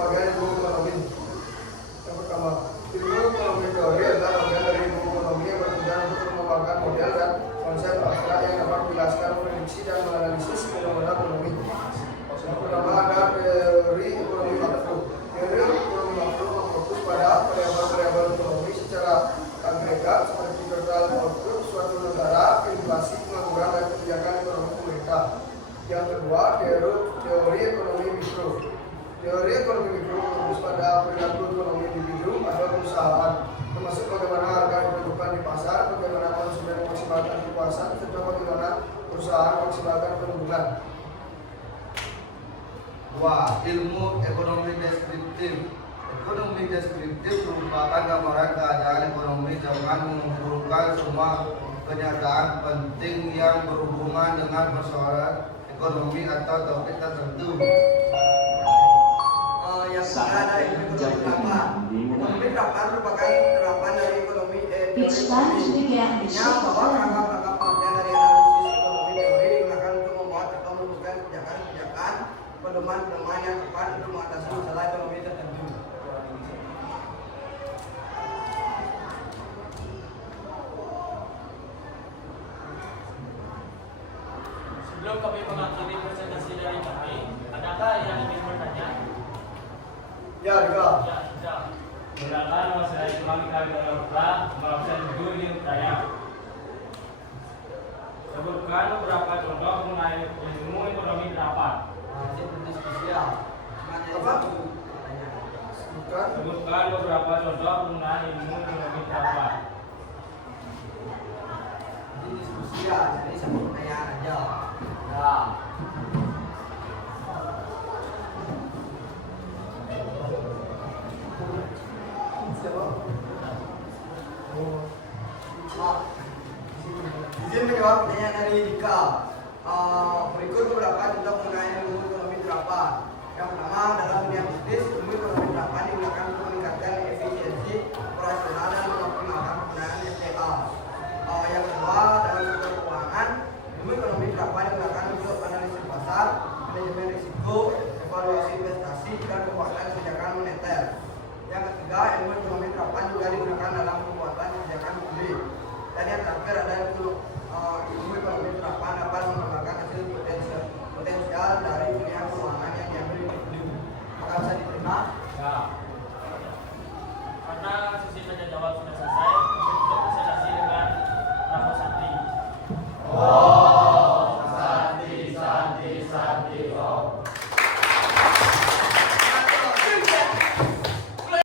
bagian ilmu ekonomi. Yang pertama, ilmu ekonomi teori adalah bagian dari ilmu ekonomi yang bertujuan untuk mengembangkan model dan konsep abstrak yang dapat menjelaskan, prediksi, dan menganalisis fenomena ekonomi. Yang pertama ada teori ekonomi makro. Teori ekonomi makro berfokus pada variabel-variabel ekonomi secara agregat seperti total output suatu negara, inflasi, pengangguran, dan kebijakan ekonomi pemerintah. Yang kedua, teori ekonomi mikro. Teori ekonomi mikro berfokus pada perilaku ekonomi individu atau perusahaan, termasuk bagaimana harga ditentukan di pasar, bagaimana konsumen memaksimalkan kepuasan, serta bagaimana perusahaan memaksimalkan keuntungan. 2. Ilmu ekonomi deskriptif. Ekonomi deskriptif merupakan gambaran keadaan ekonomi dengan mengumpulkan semua kenyataan penting yang berhubungan dengan persoalan ekonomi atau topik tertentu. Yang ketiga ada ekonomi terapan. Ekonomi terapan merupakan terapan dari ekonomi bahwa rangka-rangka pengertian dari analisis ekonomi teori digunakan untuk membuat atau merumuskan kebijakan-kebijakan pedoman-pedoman yang tepat untuk mengatasi masalah ekonomi tertentu. Sebelum kami mengakhiri presentasi dari kami, adakah yang ingin bertanya? Ya, juga. Ya, sudah. Silakan masalah kami telah melakukan judul yang bertanya. Sebutkan beberapa contoh mengenai ilmu ekonomi terapan. Apa? Sebutkan beberapa contoh mengenai ilmu ekonomi terapan. Ini diskusi ya, jadi satu pertanyaan aja. Ya. Izin menjawab pertanyaan dari Dika. Berikut beberapa contoh mengenai ilmu ekonomi terapan. Yang pertama adalah dunia bisnis. Ilmu ekonomi terapan digunakan untuk meningkatkan efisiensi operasional dan mengoptimalkan penggunaan SDA. Yang kedua dalam sektor keuangan. Ilmu ekonomi terapan digunakan untuk analisis pasar, manajemen risiko, evaluasi investasi, dan pembuatan kebijakan moneter. Yang ketiga, ilmu ekonomi terapan juga digunakan dalam pembuatan kebijakan publik. Dan yang terakhir ada ilmu ekonomi terapan dapat mengembangkan hasil potensial dari pilihan keuangan yang diambil individu. Maka bisa diterima? Ya. Karena sesi tanya jawab sudah selesai, kita tutup presentasi dengan Namo Santi. Oh, Santi, Santi, Santi, oh.